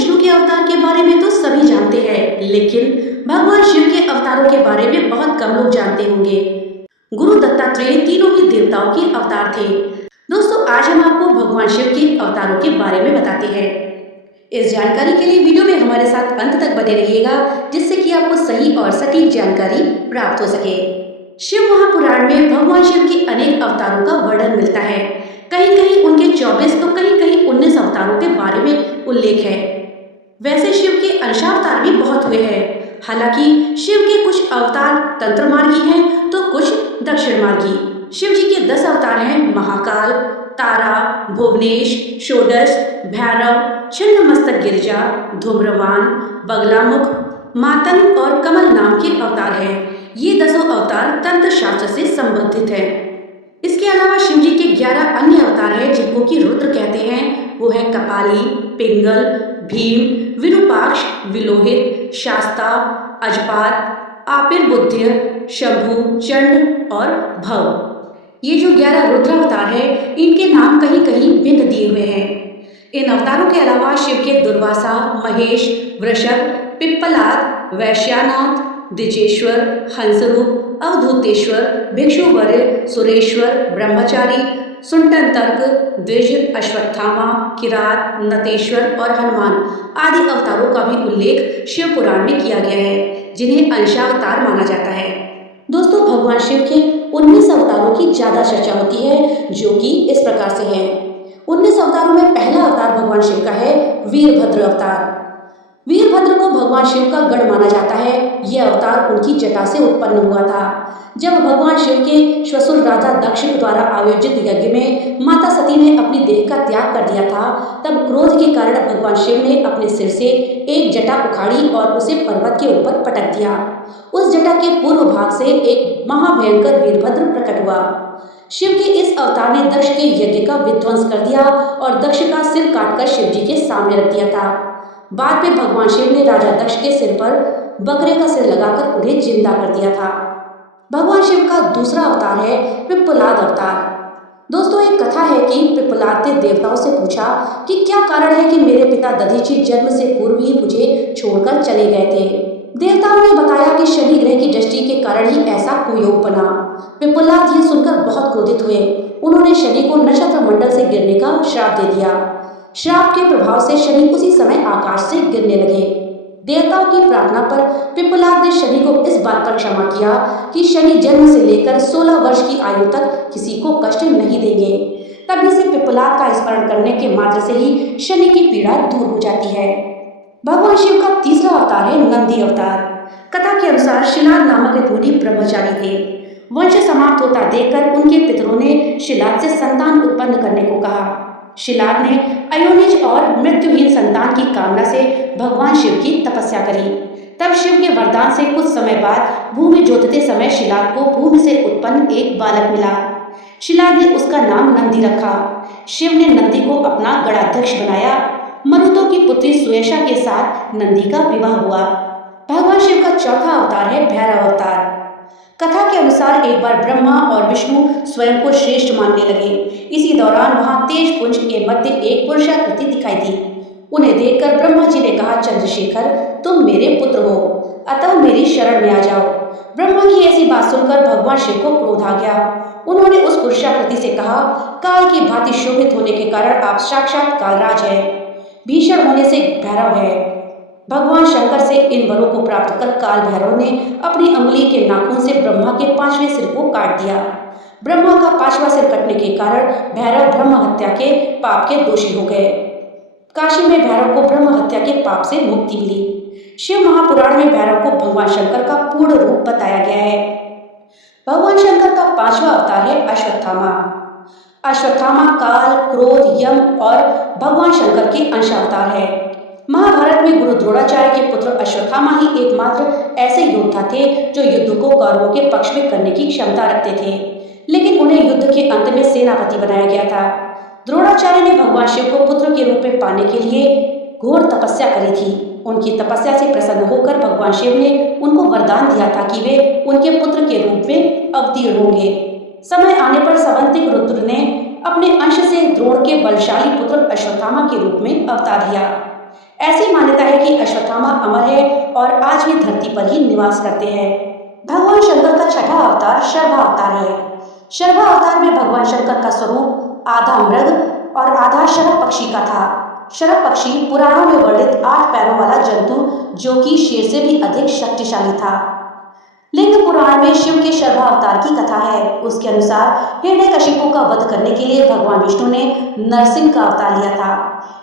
विष्णु के अवतार के बारे में तो सभी जानते हैं, लेकिन भगवान शिव के अवतारों के बारे में बहुत कम लोग जानते होंगे। गुरु दत्तात्रेय तीनों ही देवताओं के अवतार थे। दोस्तों, आज हम आपको भगवान शिव के अवतारों के बारे में बताते हैं। इस जानकारी के लिए वीडियो में हमारे साथ अंत तक बने रहिएगा, जिससे कि आपको सही और सटीक जानकारी प्राप्त हो सके। शिव महापुराण में भगवान शिव के अनेक अवतारों का वर्णन मिलता है। कहीं कहीं उनके 24 तो कहीं कहीं 19 अवतारों के बारे में उल्लेख है। वैसे शिव के अंशावतार भी बहुत हुए हैं। हालांकि शिव के कुछ अवतार तंत्र मार्गी हैं तो कुछ दक्षिण मार्गी। शिव जी के 10 अवतार हैं: महाकाल, तारा, भुवनेश, षोडश, भैरव, छिन्न मस्तक गिरिजा, धूम्रवान, बगलामुख, मातंग और कमल नाम के अवतार हैं। ये 10 अवतार तंत्र शास्त्र से संबंधित हैं। इसके अलावा शिव जी के 11 अन्य अवतार हैं, जिनको कि रुद्र कहते हैं। वो है कपाली, पिंगल, भीम, विरूपाक्ष, विलोहित, शास्ता, अजपात, आपिर्बुद्ध, शंभु, चंड और भव। ये जो 11 रुद्र अवतार हैं, इनके नाम कहीं कहीं भिन्न दिए हुए हैं। इन अवतारों के अलावा शिव के दुर्वासा, महेश, वृषभ, पिप्पलाद, वैश्यानाथ, द्विजेश्वर, हंसरूप, अवधूतेश्वर, भिक्षुवर, सुरेश्वर, ब्रह्मचारी, सुंटनतर्क, द्विज, अश्वत्थामा, किरात, नतेश्वर और हनुमान आदि अवतारों का भी उल्लेख शिव पुराण में किया गया है, जिन्हें अंशावतार माना जाता है। दोस्तों, भगवान शिव के 19 अवतारों की ज्यादा चर्चा होती है, जो कि इस प्रकार से है। 19 अवतारों में पहला अवतार भगवान शिव का है वीरभद्र अवतार। वीरभद्र को भगवान शिव का गढ़ माना जाता है। यह अवतार उनकी जटा से उत्पन्न हुआ था। जब भगवान शिव के श्वशुर राजा दक्ष द्वारा आयोजित यज्ञ में माता सती ने अपनी देह का त्याग कर दिया था, तब क्रोध के कारण भगवान शिव ने अपने सिर से एक जटा उखाड़ी और उसे पर्वत के ऊपर पटक दिया। उस जटा के पूर्व भाग से एक महाभयंकर वीरभद्र प्रकट हुआ। शिव के इस अवतार ने दक्ष के यज्ञ का विध्वंस कर दिया और दक्ष का सिर काटकर शिव जी के सामने रख दिया था। बाद में भगवान शिव ने राजा दक्ष के सिर पर बकरे का सिर लगाकर उन्हें जिंदा कर दिया था। भगवान शिव का दूसरा अवतार है पिप्पलाद अवतार। दोस्तों, एक कथा है कि पिप्पलाद ने देवताओं से पूछा कि क्या कारण है कि मेरे पिता दधीचि जन्म से पूर्व ही मुझे छोड़कर चले गए थे। देवताओं ने बताया कि शनि ग्रह की दृष्टि के कारण ही ऐसा कुयोग बना। पिप्पलाद ये सुनकर बहुत क्रोधित हुए। उन्होंने शनि को नक्षत्र मंडल से गिरने का श्राप दे दिया। श्राप के प्रभाव से शनि उसी समय आकाश से गिरने लगे। देवताओं की प्रार्थना पर पिप्पलाद ने शनि को इस बात पर क्षमा किया कि शनि जन्म से लेकर 16 वर्ष की आयु तक किसी को कष्ट नहीं देंगे। तभी से पिप्पलाद का स्मरण करने के मात्र से ही शनि की पीड़ा दूर हो जाती है। भगवान शिव का तीसरा अवतार है नंदी अवतार। कथा के अनुसार शिलाद नामक एक मुनि ब्रह्मचारी थे। वंश समाप्त होता देखकर उनके पितरों ने शिलाद से संतान उत्पन्न करने को कहा। शिलाद ने अयोनिज और मृत्युहीन संतान की कामना से भगवान शिव की तपस्या करी। तब शिव के वरदान से कुछ समय बाद भूमि जोतते समय शिलाद को भूमि से उत्पन्न एक बालक मिला। शिलाद ने उसका नाम नंदी रखा। शिव ने नंदी को अपना गणाध्यक्ष बनाया। मरुतों की पुत्री सुयशा के साथ नंदी का विवाह हुआ। भगवान शिव का चौथा अवतार है भैरव अवतार। कथा के अनुसार एक बार ब्रह्मा और विष्णु स्वयं को श्रेष्ठ मानने लगे। इसी दौरान वहां तेज पुंज के मध्य एक पुरुषाकृति दिखाई दी। उन्हें देखकर ब्रह्मा जी ने कहा, चंद्रशेखर, तुम मेरे पुत्र हो, अतः मेरी शरण में आ जाओ। ब्रह्मा की ऐसी बात सुनकर भगवान शिव को क्रोध आ गया। उन्होंने उस पुरुषाकृति से कहा, काल की भांति शोभित होने के कारण आप साक्षात कालराज है, भीषण होने से भैरव है। भगवान शंकर से इन वरों को प्राप्त कर काल भैरव ने अपनी अंगुली के नाखून से ब्रह्मा के 5वें सिर को काट दिया। ब्रह्मा का 5वां सिर कटने के कारण भैरव ब्रह्म हत्या के पाप के दोषी हो गए। काशी में भैरव को ब्रह्म हत्या के पाप से मुक्ति मिली। शिव महापुराण में भैरव को भगवान शंकर का पूर्ण रूप बताया गया है। भगवान शंकर का 5वां अवतार है अश्वत्थामा। अश्वत्थामा काल, क्रोध, यम और भगवान शंकर के अंशावतार है। महाभारत में गुरु द्रोणाचार्य के पुत्र अश्वत्थामा ही एकमात्र ऐसे योद्धा थे जो युद्ध को कौरवों के पक्ष में करने की क्षमता रखते थे, लेकिन उन्हें युद्ध के अंत में सेनापति बनाया गया था। द्रोणाचार्य ने भगवान शिव को पुत्र के रूप में पाने के लिए घोर तपस्या करी थी। उनकी तपस्या से प्रसन्न होकर भगवान शिव ने उनको वरदान दिया था कि वे उनके पुत्र के रूप में अवतीर्ण होंगे। समय आने पर सवंतिक रुद्र ने अपने अंश से द्रोण के बलशाली पुत्र अश्वत्थामा के रूप में अवतार लिया। ऐसी मान्यता है कि अश्वत्थामा अमर है और आज भी धरती पर ही निवास करते हैं। भगवान शंकर का छठा अवतार शर्वा अवतार है। शर्वा अवतार में भगवान शंकर का स्वरूप आधा मृग और आधा शरभ पक्षी का था। शरभ पक्षी पुराणों में वर्णित 8 पैरों वाला जंतु जो कि शेर से भी अधिक शक्तिशाली था। लिंग पुराण में शिव के शर्वा अवतार की कथा है। उसके अनुसार हिरण्यकशिपु का वध करने के लिए भगवान विष्णु ने नरसिंह का अवतार लिया था।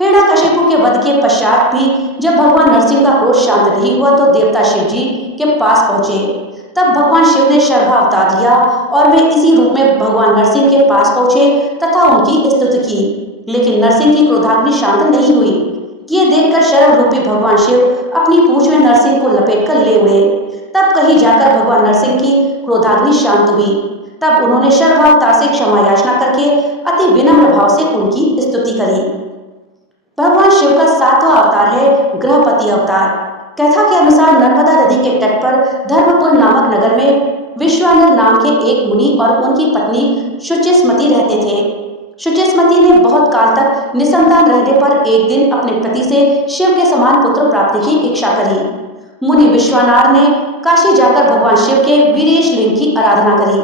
हिरण्यकशिपु के वध के पश्चात भी जब भगवान नरसिंह का क्रोध शांत नहीं हुआ तो देवता शिव जी के पास पहुंचे। तब भगवान शिव ने शर्वा अवतार लिया और वे इसी रूप में भगवान नरसिंह के पास पहुंचे तथा उनकी स्तुति की। लेकिन नरसिंह की क्रोधाग्नि शांत नहीं हुई। ये देखकर शर्व रूपी भगवान शिव अपनी पूंछ में नरसिंह को लपेटकर ले उड़े। तब कहीं जाकर भगवान नरसिंह की क्रोधाग्नि शांत हुई। तब उन्होंने शर्वावतार से क्षमा याचना करके अति विनम्र भाव से उनकी स्तुति करी। भगवान शिव का 7वां अवतार है ग्रहपति अवतार। कथा के अनुसार नर्मदा नदी के तट पर धर्मपुर नामक नगर में विश्वानर नाम के एक मुनि और उनकी पत्नी शुचिस्मति रहते थे। शुचिस्मति ने बहुत काल तक निसंतान रहने पर एक दिन अपने पति से शिव के समान पुत्र प्राप्ति की इच्छा करी। मुनि विश्वानार ने काशी जाकर भगवान शिव के वीरेश लिंग की आराधना करी।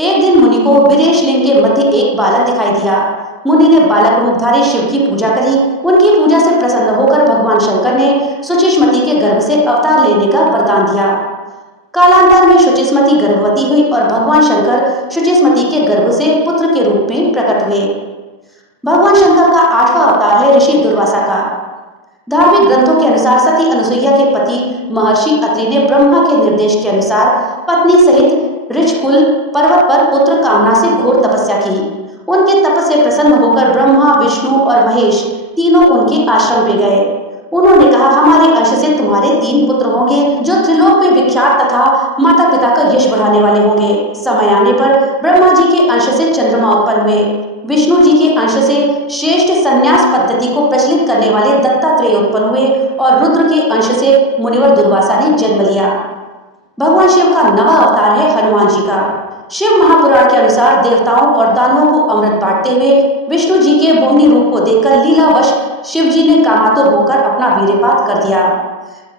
एक दिन मुनि को वीरेश लिंग के मध्य एक बालक दिखाई दिया। मुनि ने बालक रूपधारी शिव की पूजा करी। उनकी पूजा से प्रसन्न होकर भगवान शंकर ने शुचिस्मति के गर्भ से अवतार लेने का वरदान दिया। कालांतर में शुचिस्मति गर्भवती हुई और भगवान शंकर शुचिस्मति के गर्भ से पुत्र के रूप में प्रकट हुए। भगवान शंकर का 8वां अवतार है ऋषि दुर्वासा का। धार्मिक ग्रंथों के अनुसार सती अनुसुईया के पति महर्षि अत्रि ने ब्रह्मा के निर्देश के अनुसार पत्नी सहित ऋषकुल पर्वत पर पुत्र कामना से घोर तपस्या की। उनके तप से प्रसन्न होकर ब्रह्मा, विष्णु और महेश तीनों उनके आश्रम में गए। उन्होंने कहा, हमारे अंश से तुम्हारे 3 पुत्र होंगे जो त्रिलोक में विख्यात तथा माता पिता का यश बढ़ाने वाले होंगे। समय आने पर ब्रह्मा जी के अंश से चंद्रमा उत्पन्न हुए। विष्णु जी के अंश से श्रेष्ठ संन्यास पद्धति को प्रचलित करने वाले दत्तात्रेय उत्पन्न हुए और रुद्र के अंश से मुनिवर दुर्वासा ने जन्म लिया। भगवान शिव का 9वां अवतार है हनुमान जी का। शिव महापुराण के अनुसार देवताओं और दानवों को अमृत बांटते हुए विष्णु जी के मोहिनी रूप को देखकर लीलावश शिव जी ने कामातुर होकर अपना वीर्यपात कर दिया।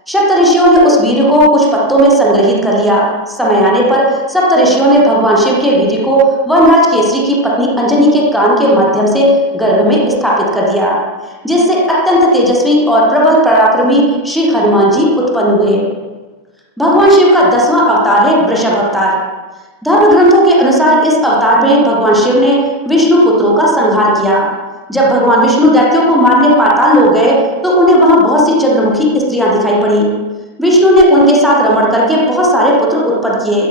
सप्तऋषियों ने उस वीर्य को कुछ पत्तों में संग्रहित कर लिया। समय आने पर सप्तऋषियों ने भगवान शिव के वीर्य को वनराज केसरी की पत्नी अंजनी के कान के माध्यम से गर्भ में स्थापित कर दिया, जिससे अत्यंत तेजस्वी और प्रबल पराक्रमी श्री हनुमान जी उत्पन्न हुए। भगवान शिव का 10वां अवतार है वृषभ अवतार। धर्म ग्रंथों के अनुसार इस अवतार में भगवान शिव ने विष्णु पुत्रों का संहार किया। जब भगवान विष्णु दैत्यों को मारने पाताल हो गए तो उन्हें वहां बहुत सी चंद्रमुखी स्त्रियां दिखाई पड़ी। विष्णु ने उनके साथ रमण करके बहुत सारे पुत्र उत्पन्न किए।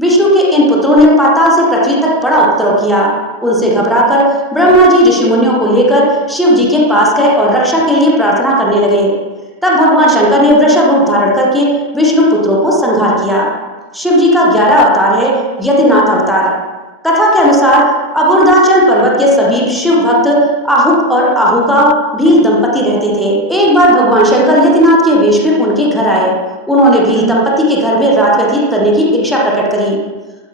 विष्णु के इन पुत्रों ने पाताल से पृथ्वी तक बड़ा उपद्रव किया। उनसे घबराकर ब्रह्मा जी ऋषि मुनियों को लेकर शिव जी के पास गए और रक्षा के लिए प्रार्थना करने लगे। तब भगवान शंकर ने वृषभ रूप धारण करके विष्णु पुत्रों को संहार किया। शिव जी का 11वां अवतार है यतिनाथ अवतार। कथा के अनुसार अबुर्दाचल पर्वत के समीप शिव भक्त आहुक और आहुका भील दंपति रहते थे। एक बार भगवान शंकर यतिनाथ के वेश में उनके घर आए। उन्होंने भील दंपति के घर में रात व्यतीत करने की इच्छा प्रकट करी।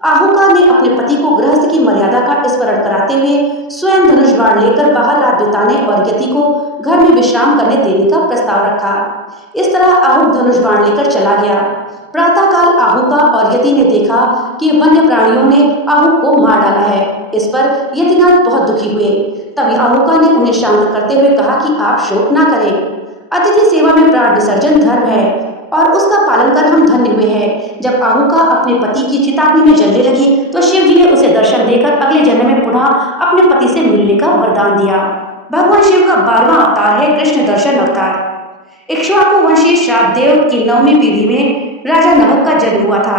आहुका ने अपने पति को गृहस्थ की मर्यादा का स्मरण कराते हुए स्वयं धनुष बाण लेकर बाहर रात बिताने और यति को घर में विश्राम करने देने का प्रस्ताव रखा। इस तरह आहुक धनुष बाण लेकर चला गया। प्रातःकाल आहुका और यति ने देखा कि वन्य प्राणियों ने आहुक को मार डाला है। इस पर यतिनाथ बहुत दुखी हुए। तभी आहुका ने उन्हें शांत करते हुए कहा कि आप शोक न करें। अतिथि सेवा में प्राण विसर्जन धर्म है और उसका पालन कर हम धन्य हुए हैं। जब आहुका अपने पति की चिताग्नि में जलने लगी तो शिव जी ने उसे दर्शन देकर अगले जन्म में पुनः अपने पति से मिलने का वरदान दिया। भगवान शिव का 12वां अवतार है कृष्ण दर्शन अवतार। इक्ष्वाकु वंशीय श्राद्धदेव की 9वीं पीढ़ी में राजा नभक का जन्म हुआ था।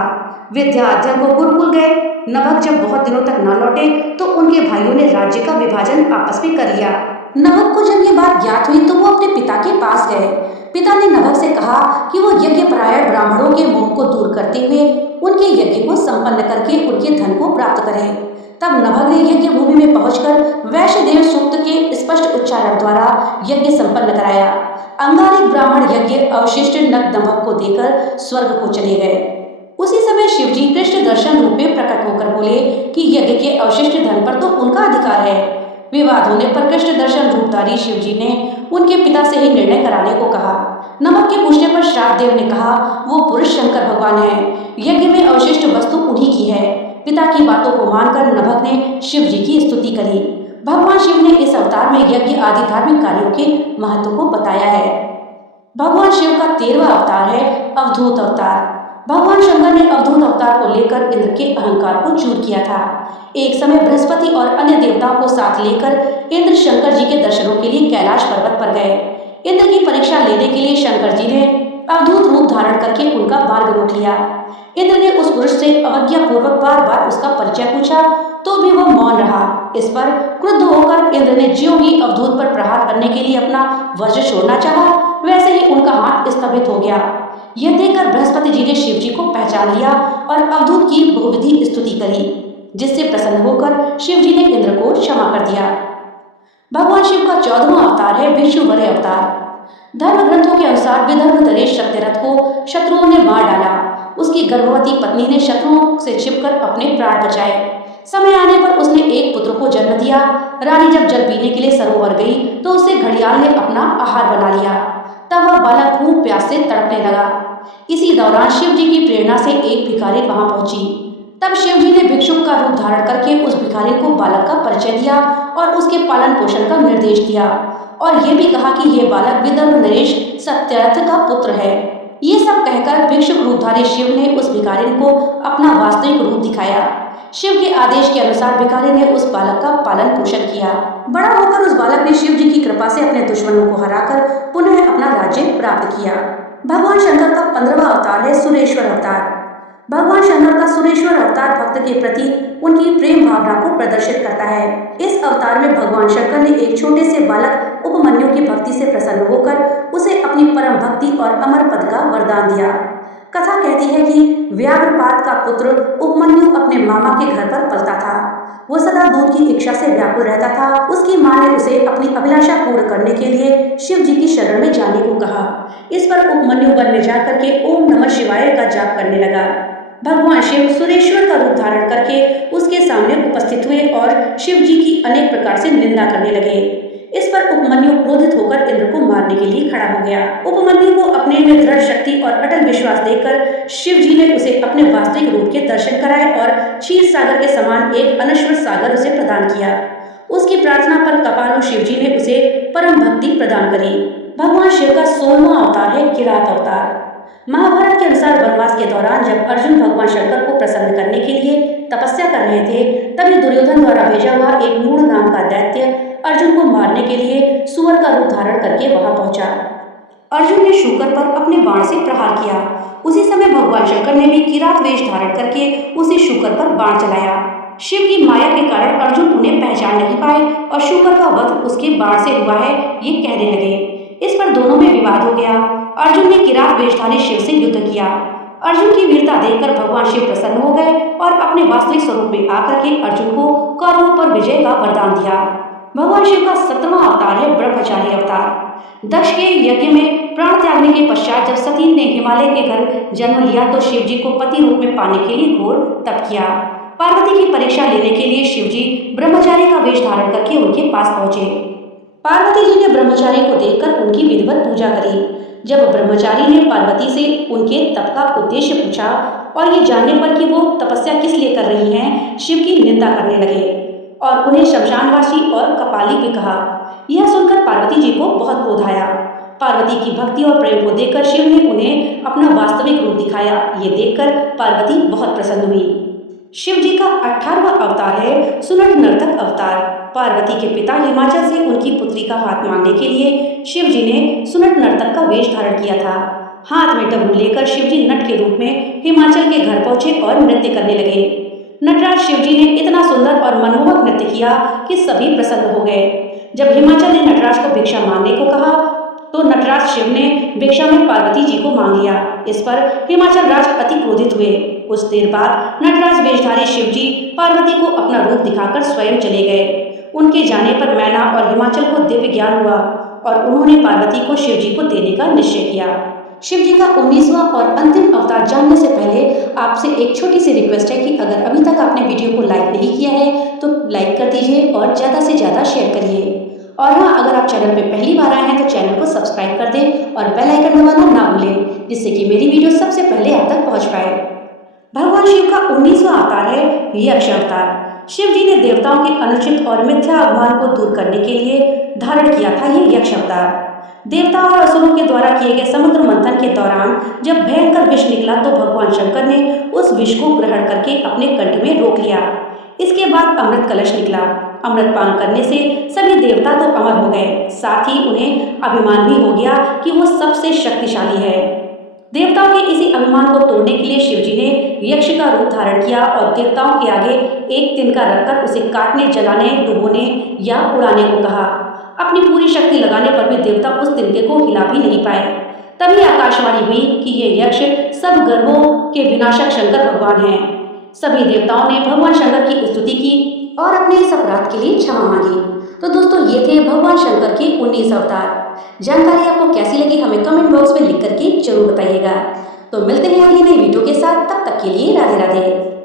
विद्या अध्ययन को गुरुकुल गए। नभक जब बहुत दिनों तक न लौटे तो उनके भाइयों ने राज्य का विभाजन आपस में कर लिया। नभक को जब ये बात ज्ञात हुई तो वो अपने पिता के पास गए। पिता ने नभक से कहा कि वो यज्ञपरायण ब्राह्मणों के मोह को दूर करते हुए उनके यज्ञ को संपन्न करके उनके धन को प्राप्त करें। तब नभक ने यज्ञ भूमि में पहुंचकर वैश्यदेव सूक्त के स्पष्ट उच्चारण द्वारा यज्ञ संपन्न कराया। अंगारिक ब्राह्मण यज्ञ अवशिष्ट नग नभक को देकर स्वर्ग को चले गए। उसी समय शिवजी कृष्ण दर्शन रूप में प्रकट होकर बोले कि यज्ञ के अवशिष्ट धन पर तो उनका अधिकार है। विवाद होने पर कृष्ण दर्शन रूपधारी शिवजी ने उनके पिता से ही निर्णय कराने को कहा। नमक के पूछने पर श्रापदेव ने कहा वो पुरुष शंकर भगवान है, यज्ञ में अवशिष्ट वस्तु उन्हीं की है। पिता की बातों को मानकर नभक ने शिव जी की स्तुति करी। भगवान शिव ने इस अवतार में यज्ञ आदि धार्मिक कार्यों के महत्व को बताया है। भगवान शिव का 13वां अवतार है अवधूत अवतार। भगवान शंकर ने अवधूत अवतार को लेकर इंद्र के अहंकार को चूर किया था। एक समय बृहस्पति और अन्य देवताओं को साथ लेकर इंद्र शंकर जी के दर्शनों के लिए कैलाश पर्वत पर गए। इंद्र की परीक्षा लेने के लिए शंकर जी ने अवधूत रूप धारण करके उनका मार्ग रोक लिया। इंद्र ने उस पुरुष से अवज्ञा पूर्वक बार बार उसका परिचय पूछा तो भी वह मौन रहा। इस पर क्रुद्ध होकर इंद्र ने ज्यों ही अवधूत पर प्रहार करने के लिए अपना वज्र छोड़ना चाहा, वैसे ही उनका हाथ स्तंभित हो गया। यह देखकर बृहस्पति जी ने शिव जी को पहचान लिया और अवधूत की बहुविधि स्तुति करी, जिससे प्रसन्न होकर शिव जी ने इंद्र को क्षमा कर दिया। भगवान शिव का 14वां अवतार है भिक्षुवर अवतार। धर्म ग्रंथों के अनुसार विदर्भ नरेश सत्यरथ को शत्रुओं ने मार डाला। उसकी गर्भवती पत्नी ने शत्रुओं से छिपकर अपने प्राण बचाए। समय आने पर उसने एक पुत्र को जन्म दिया। रानी जब जल पीने के लिए सरोवर गई तो उसे घड़ियाल ने अपना आहार बना लिया। तब वह बालक खूब प्यास से तड़पने लगा। इसी दौरान शिव जी की प्रेरणा से एक भिखारी वहां पहुंची। तब शिव जी ने भिक्षुक का रूप धारण करके उस भिखारी को बालक का परिचय दिया और उसके पालन पोषण का निर्देश दिया और ये भी कहा कि यह बालक विदर्भ नरेश सत्यरथ का पुत्र है। ये सब कहकर भिक्षुक रूपधारी शिव ने उस भिखारी को अपना वास्तविक रूप दिखाया। शिव के आदेश के अनुसार भिखारी ने उस बालक का पालन पोषण किया। बड़ा होकर उस बालक ने शिव जी की कृपा से अपने दुश्मनों को हराकर पुनः अपना राज्य प्राप्त किया। भगवान शंकर का 15वां अवतार है सुरेश्वर अवतार। भगवान शंकर का सुरेश्वर अवतार भक्त के प्रति उनकी प्रेम भावना को प्रदर्शित करता है। इस अवतार में भगवान शंकर ने एक छोटे से बालक उपमन्यु की भक्ति से प्रसन्न होकर उसे अपनी परम भक्ति और अमर पद का वरदान दिया। कथा कहती है कि व्याघ्रपाद का पुत्र उपमन्यु अपने मामा के घर पर पलता था। वो सदा दूध की इच्छा से व्याकुल रहता था। उसकी मां ने उसे अपनी अभिलाषा पूर्ण करने के लिए शिव जी की शरण में जाने को कहा। इस पर उपमन्यु वन में जाकर के ओम नमः शिवाय का जाप करने लगा। भगवान शिव सुरेश्वर का रूप धारण करके उसके सामने उपस्थित हुए और शिव जी की अनेक प्रकार से निंदा करने लगे। इस पर उपमन्यु क्रोधित होकर इंद्र को मारने के लिए खड़ा हो गया। उपमन्यु को अपने में दृढ़ शक्ति और अटल विश्वास देकर शिव जी ने उसे अपने वास्तविक रूप के दर्शन कराए और क्षीर सागर के समान एक अनश्वर सागर उसे प्रदान किया। उसकी प्रार्थना पर कृपालु शिव जी ने उसे परम भक्ति प्रदान करी। भगवान शिव का 16वां अवतार है किरात अवतार। महाभारत के अनुसार वनवास के दौरान जब अर्जुन भगवान शंकर को प्रसन्न करने के लिए तपस्या कर रहे थे, तभी दुर्योधन द्वारा भेजा हुआ एक मूढ़ नाम का दैत्य अर्जुन को मारने के लिए सुअर का रूप धारण करके वहां पहुंचा। अर्जुन ने शूकर पर अपने बाण से प्रहार किया। उसी समय भगवान शंकर ने भी किरात वेश धारण करके उसी शूकर पर बाण चलाया। शिव की माया के कारण अर्जुन उन्हें पहचान नहीं पाए और शूकर का वध उसके बाण से हुआ है ये कहने लगे। इस पर दोनों में विवाद हो गया। अर्जुन ने किरात वेशधारी शिव से युद्ध किया। अर्जुन की वीरता देखकर भगवान शिव प्रसन्न हो गए और अपने वास्तविक स्वरूप में आकर के अर्जुन को कौरवों पर विजय का वरदान दिया। भगवान शिव का 17वां अवतार है ब्रह्मचारी अवतार। दक्ष के यज्ञ में प्राण त्यागने के पश्चात जब सती ने हिमालय के घर जन्म लिया तो शिव जी को पति रूप में पाने के लिए घोर तप किया। पार्वती की परीक्षा लेने के लिए शिव जी ब्रह्मचारी का वेश धारण करके उनके पास पहुंचे। पार्वती जी ने ब्रह्मचारी को देखकर उनकी विधिवत पूजा करी। जब ब्रह्मचारी ने पार्वती से उनके तप का उद्देश्य पूछा और ये जानने पर कि वो तपस्या किस लिए कर रही हैं, शिव की निंदा करने लगे और उन्हें शमशानवासी और कपाली भी कहा। यह सुनकर पार्वती जी को बहुत क्रोध आया। पार्वती की भक्ति और प्रेम को देखकर शिव ने उन्हें अपना वास्तविक रूप दिखाया। ये देखकर पार्वती बहुत प्रसन्न हुई। शिव जी का 18वां अवतार है सुनट नर्तक अवतार। पार्वती के पिता हिमाचल से उनकी पुत्री का हाथ मांगने के लिए शिव जी ने सुनट नर्तक का वेश धारण किया था। हाथ में डमरू लेकर शिव जी नट के रूप में हिमाचल के घर पहुंचे और नृत्य करने लगे। नटराज शिव जी ने इतना सुंदर और मनमोहक नृत्य किया कि सभी प्रसन्न हो गए। जब हिमाचल ने नटराज को भिक्षा मांगने को कहा तो नटराज शिव ने भिक्षा में पार्वती जी को मांग लिया। इस पर हिमाचल राज अति क्रोधित हुए। कुछ देर बाद नटराज वेशधारी शिव जी पार्वती को अपना रूप दिखाकर स्वयं चले गए। उनके जाने पर मैना और हिमाचल को दिव्य ज्ञान हुआ और उन्होंने पार्वती को शिव जी को देने का निश्चय किया। शिव जी का 19वां और अंतिम अवतार जानने से पहले आपसे एक छोटी सी रिक्वेस्ट है कि अगर अभी तक आपने वीडियो को लाइक नहीं किया है तो लाइक कर दीजिए और ज़्यादा से ज़्यादा शेयर करिए और हाँ, अगर आप चैनल पे पहली बार आए हैं तो चैनल को सब्सक्राइब कर दें और बेल आइकन दबाना ना भूलें, जिससे कि मेरी वीडियो सबसे पहले आप तक पहुंच पाए। भगवान शिव का 19वां अवतार है यक्ष अवतार। शिव जी ने देवताओं के अनुचित और मिथ्या अभिमान को दूर करने के लिए धारण किया था ये यक्ष अवतार। देवताओं और असुरों के द्वारा किए गए समुद्र मंथन के दौरान जब भयंकर विष निकला तो भगवान शंकर ने उस विष को ग्रहण करके अपने कंठ में रोक लिया। इसके बाद अमृत कलश निकला। अमृत पान करने से सभी देवता तो अमर हो गए, साथ ही उन्हें अभिमान भी हो गया कि वो सबसे शक्तिशाली है। देवताओं के इसी अभिमान को तोड़ने के लिए शिव जी ने यक्ष का रूप धारण किया और देवताओं के आगे एक तिनका रखकर उसे काटने, जलाने, डुबोने या उड़ाने को कहा। अपनी पूरी शक्ति लगाने पर भी देवता उस तिनके को हिला भी नहीं पाए। तभी आकाशवाणी हुई कि ये यक्ष सब गर्भों के विनाशक शंकर भगवान हैं। सभी देवताओं ने भगवान शंकर की स्तुति की और अपने इस अपराध के लिए क्षमा मांगी। तो दोस्तों, ये थे भगवान शंकर के 19 अवतार। जानकारी आपको कैसी लगी हमें कमेंट बॉक्स में लिख करके जरूर बताइएगा। तो मिलते हैं अगली नई वीडियो के साथ, तब तक के लिए राधे राधे।